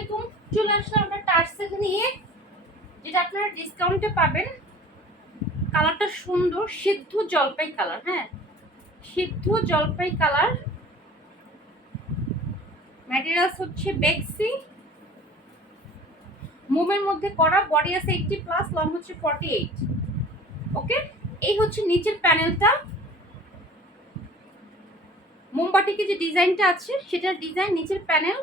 আলাইকুম। চলে আসলাম আমরা টার্সেল নিয়ে, যেটা আপনারা ডিসকাউন্টে পাবেন। কালারটা সুন্দর, সিদ্ধ জলপাই কালার হ্যাঁ? সিদ্ধ জলপাই কালার ম্যাটেরিয়ালস হচ্ছে বেক্সি মোমের মধ্যে করা বডি আছে এইটটি প্লাস লং হচ্ছে ফর্টি এইট ওকে এই হচ্ছে নিচের প্যানেলটা মোমবাটিকে যে ডিজাইনটা আছে, সেটার ডিজাইন নিচের panel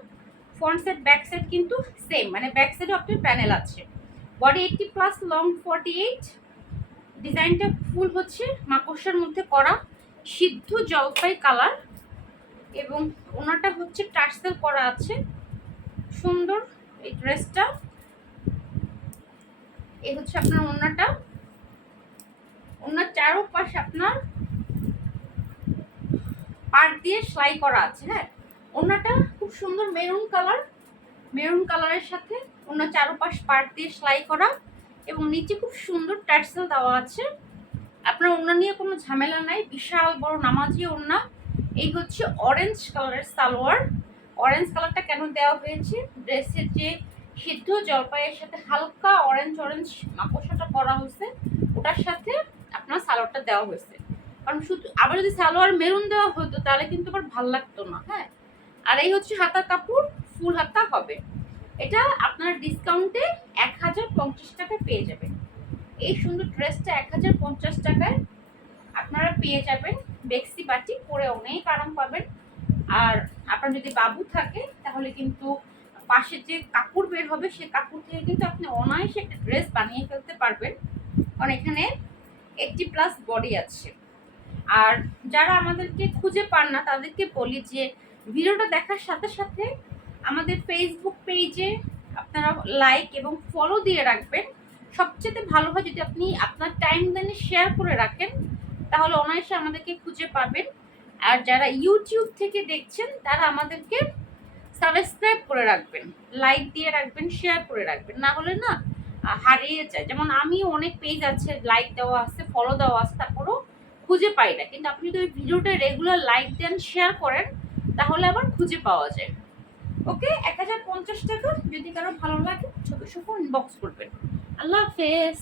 front side back side কিন্তু সেম মানে ব্যাক সাইডে আপনার প্যানেল আছে। Body eighty plus long forty eight ডিজাইনটা ফুল হচ্ছে মাকড়সার মধ্যে করা, সিদ্ধ জলপাই কালার এবং ওনাটা হচ্ছে টার্সেল করা আছে। সুন্দর এই ড্রেসটা এই হচ্ছে আপনার ওনাটা ওনার চারো পাশ আপনার পাট দিয়ে সেলাই করা আছে হ্যাঁ? সুন্দর মেরুন কালার, মেরুন কালারের সাথে ওনার চারোপাশ পাট দিয়ে সেলাই করা এবং নিচে খুব সুন্দর টার্সেল দেওয়া আছে। আপনার ওনা নিয়ে কোনো ঝামেলা নাই, বিশাল বড় নামাজি ওনা এই হচ্ছে অরেঞ্জ কালারের সালোয়ার। অরেঞ্জ কালারটা কেন দেওয়া হয়েছে? ড্রেসের যে সিদ্ধ জলপাইয়ের সাথে হালকা অরেঞ্জ অরেঞ্জ মাকড়সাটা করা হয়েছে, ওটার সাথে আপনার সালোয়ারটা দেওয়া হয়েছে। কারণ শুধু, আবার যদি সালোয়ার মেরুন দেওয়া হতো, তাহলে কিন্তু আবার ভালো লাগতো না হ্যাঁ? আর এই হচ্ছে হাতার কাপড়, ফুল হাতা হবে। এটা আপনার ডিসকাউন্টে এক হাজার পঞ্চাশ টাকায় পেয়ে যাবেন। এই সুন্দর ড্রেসটা এক হাজার পঞ্চাশ টাকায় আপনারা পেয়ে যাবেন। বেক্সি বাটি পরে অনেক আরাম পাবেন। আর আপনার যদি বাবু থাকে, তাহলে কিন্তু পাশে যে কাপড় বের হবে, সে কাপড় থেকে কিন্তু আপনি অনায়াসে একটা ড্রেস বানিয়ে ফেলতে পারবেন। কারণ এখানে এইটটি প্লাস বডি আছে। আর যারা আমাদেরকে খুঁজে পান না, তাদেরকে বলি যে ভিডিওটা দেখার সাথে সাথে আমাদের ফেসবুক পেজে আপনারা লাইক এবং ফলো দিয়ে রাখবেন। সবচেয়ে ভালো হয় যদি আপনি আপনার টাইম লাইনে শেয়ার করে রাখেন, তাহলে অনায়াসে আমাদেরকে খুঁজে পাবেন। আর যারা ইউটিউব থেকে দেখছেন, তারা আমাদেরকে সাবস্ক্রাইব করে রাখবেন লাইক দিয়ে রাখবেন শেয়ার করে রাখবেন। না হলে না হারিয়ে যায়। যেমন আমি অনেক পেজ আছে লাইক দেওয়া আছে ফলো দেওয়া আছে, তারপরেও খুঁজে পাই না। কিন্তু আপনি যদি ওই ভিডিওটা রেগুলার লাইক দেন শেয়ার করেন তাহলে আবার খুঁজে পাওয়া যায়। ওকে? এক হাজার পঞ্চাশ টাকা। যদি কারও ভালো লাগে, ছবি সফর ইনবক্স করবেন। আল্লাহ হাফেজ।